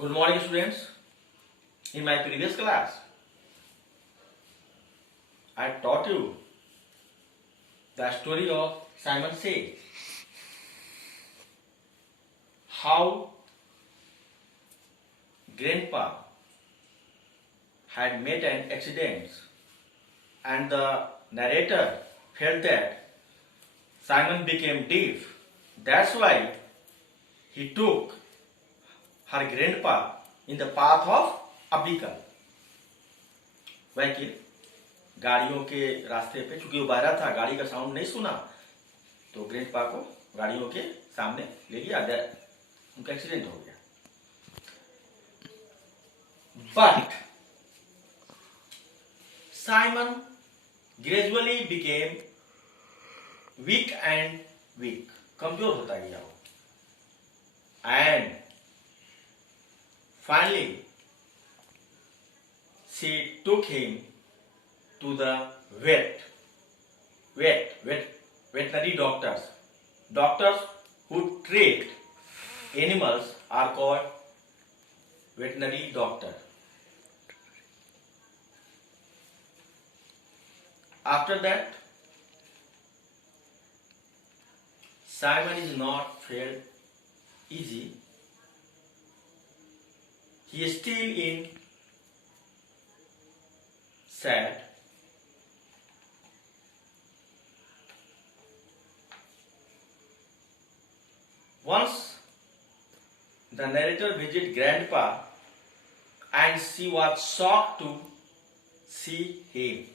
Good morning, students. In my previous class, I taught you the story of Simon Says, how Grandpa had met an accident, and the narrator felt that Simon became deaf. That's why he took her grandpa in the path of a vehicle. वहीकिल गाड़ियों के रास्ते पे, चूंकि वो बहरा था, गाड़ी का साउंड नहीं सुना, तो ग्रैंडपा को गाड़ियों के सामने ले गया, उनका एक्सीडेंट हो गया. But Simon gradually became weak and weak, कमजोर होता गया वो. And finally she took him to the veterinary doctors. Doctors who treat animals are called veterinary doctor. After that, Simon is not felt easy. He is still in sad. Once the narrator visited Grandpa and she was shocked to see him.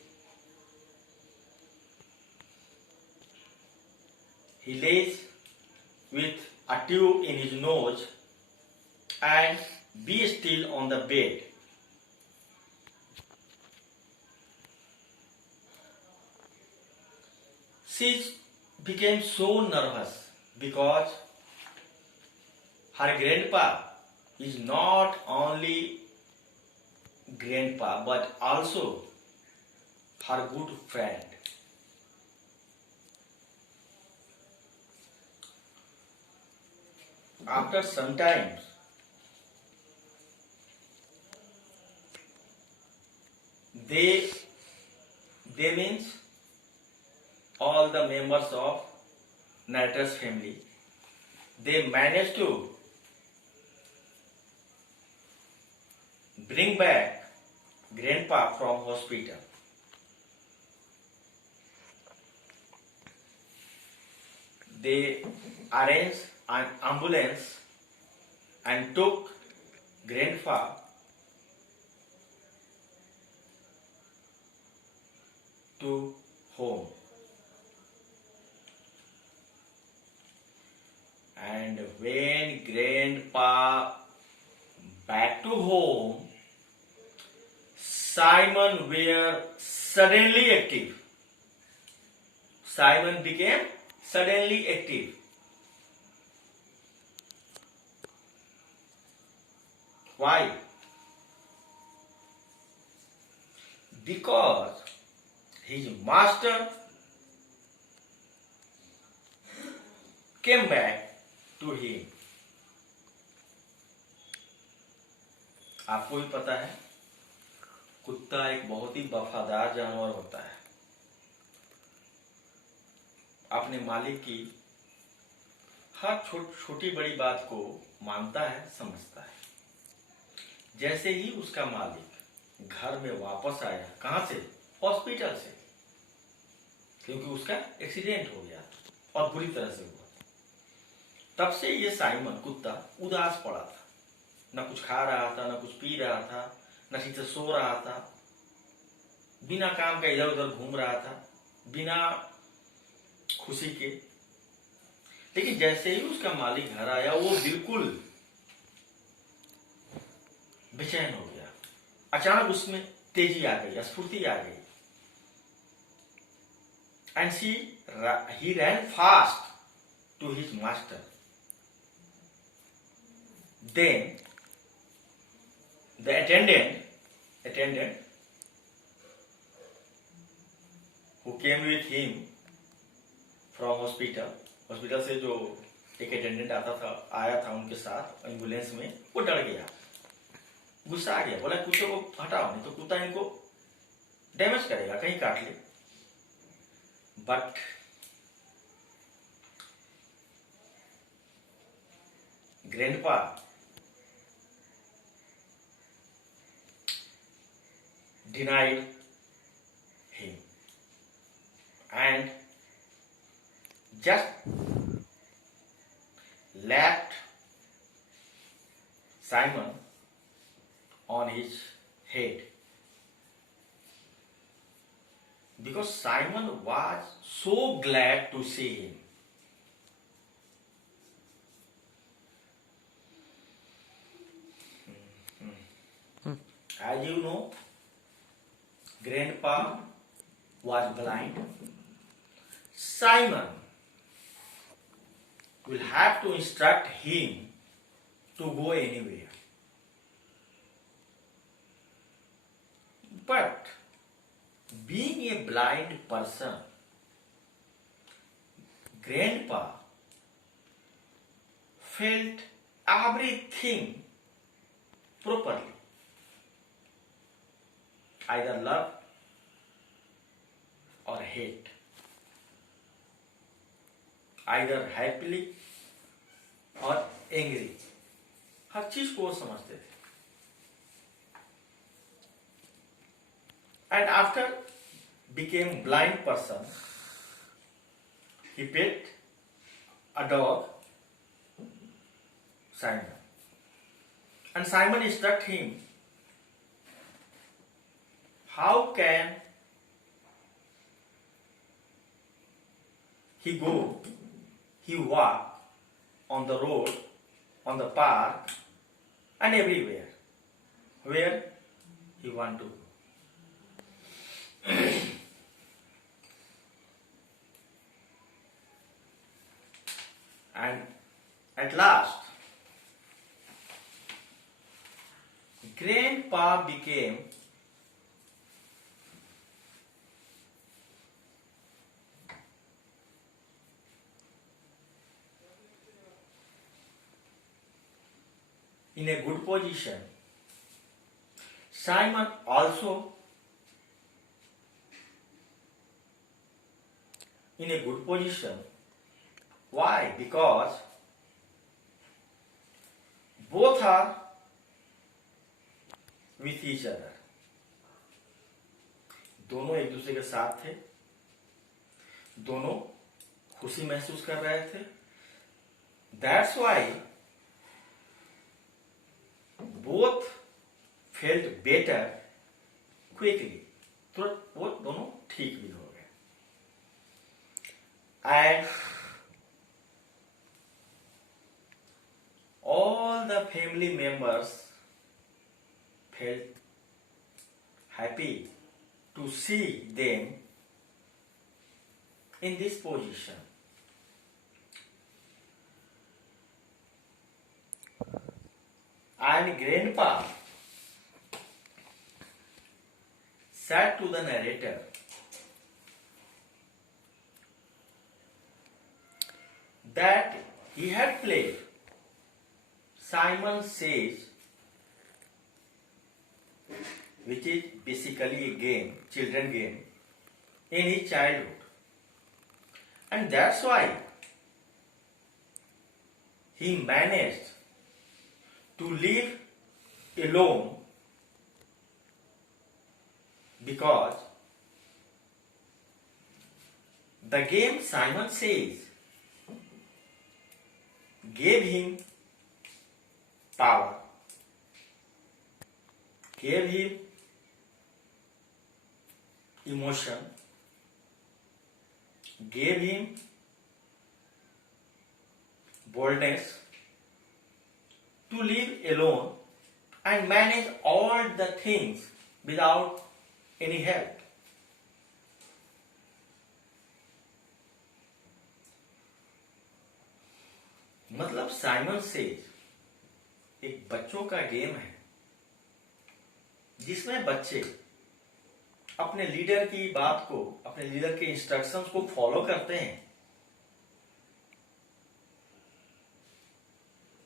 He lays with a tube in his nose and be still on the bed. She became so nervous because her grandpa is not only grandpa but also her good friend. After some time, they means all the members of narrator's family, they managed to bring back grandpa from hospital. They arranged an ambulance and took grandpa to home. And when grandpa back to home, Simon were suddenly active. Simon became suddenly active. Why? Because his master came back to him. आपको भी पता है, कुत्ता एक बहुत ही वफादार जानवर होता है. अपने मालिक की हर छोटी बड़ी बात को मानता है, समझता है. जैसे ही उसका मालिक घर में वापस आया, कहां से? हॉस्पिटल से, क्योंकि उसका एक्सीडेंट हो गया और बुरी तरह से हुआ. तब से ये साइमन कुत्ता उदास पड़ा था. न कुछ खा रहा था, न कुछ पी रहा था, न ठीक से सो रहा था, बिना काम का इधर उधर घूम रहा था, बिना खुशी के. लेकिन जैसे ही उसका मालिक घर आया, वो बिल्कुल बेचैन हो गया. अचानक उसमें तेजी आ गई, स्फूर्ति आ गई. And he ran fast to his master. Then the attendant who came with him from hospital से जो एक अटेंडेंट आया था उनके साथ एम्बुलेंस में, वो डर गया गुस्सा आ गया, बोला कुत्ते को हटाओ नहीं तो कुत्ता इनको डैमेज करेगा, कहीं काट ले। But grandpa denied him and just left Simon on his head because Simon was so glad to see him. As you know, Grandpa was blind. Simon will have to instruct him to go anywhere. But being a blind person, Grandpa felt everything properly. Either love or hate, either happily or angry, हर चीज को वो समझते थे। And after became blind person, he pet a dog, Simon, and Simon instructed him how can he go, he walk on the road, on the park, and everywhere where he want to go. And at last, Grandpa became in a good position. Simon also in a good position. Why? Because both are with each other. दोनों एक दूसरे के साथ थे, दोनों खुशी महसूस कर रहे थे। That's why both felt better quickly. तुरंत वो दोनों ठीक भी हो गए। And all the family members felt happy to see them in this position. And Grandpa said to the narrator that he had played Simon Says, which is basically a game, children game, in his childhood. And that's why he managed to live alone, because the game Simon Says gave him power, gave him emotion, gave him boldness to live alone and manage all the things without any help. मतलब Simon says एक बच्चों का game है जिसमें बच्चे अपने leader की बात को, अपने लीडर के इंस्ट्रक्शंस को फॉलो करते हैं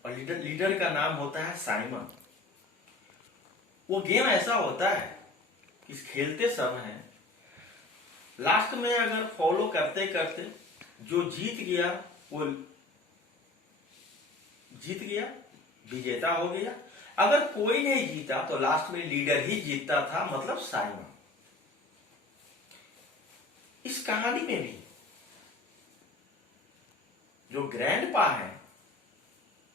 और लीडर का नाम होता है साइमन। वो गेम ऐसा होता है कि खेलते समय लास्ट में अगर फॉलो करते करते जो जीत गया वो जीत गया, विजेता हो गया। अगर कोई नहीं जीता तो लास्ट में लीडर ही जीतता था, मतलब साइमन। इस कहानी में भी जो ग्रैंडपा है,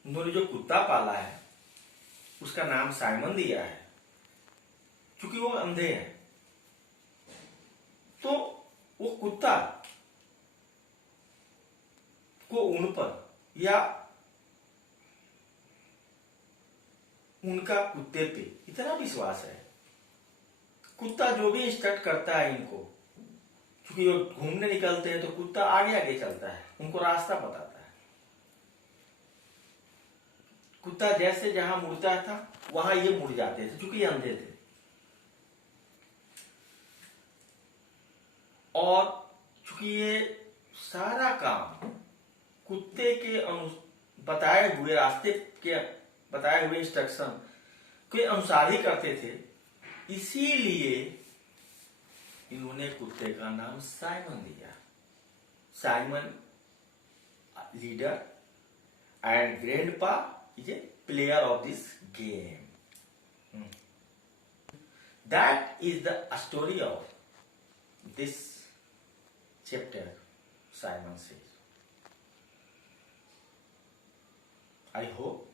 उन्होंने जो कुत्ता पाला है उसका नाम साइमन दिया है, क्योंकि वो अंधे हैं। तो वो कुत्ता को उन पर या उनका कुत्ते पे इतना विश्वास है, कुत्ता जो भी इंस्ट्रक्ट करता है इनको, क्योंकि वो घूमने निकलते हैं तो कुत्ता आगे आगे चलता है, उनको रास्ता बताता है। कुत्ता जैसे जहां मुड़ता था वहां ये मुड़ जाते थे, क्योंकि ये अंधे थे। और चूंकि ये सारा काम कुत्ते के बताए हुए रास्ते के बताए हुए इंस्ट्रक्शन के अनुसार ही करते थे, इसीलिए इन्होंने कुत्ते का नाम साइमन दिया। Simon leader and grandpa is a player of this game. That is the story of this chapter, Simon says. I hope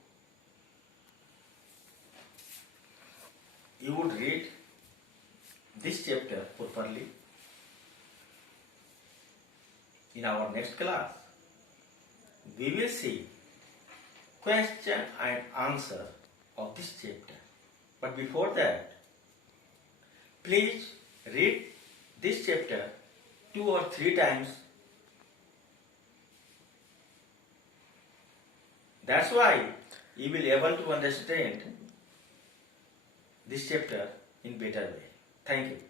you would read this chapter properly. In our next class, we will see question and answer of this chapter. But before that, please read this chapter 2 or 3 times. That's why you will be able to understand this chapter in better way. Thank you.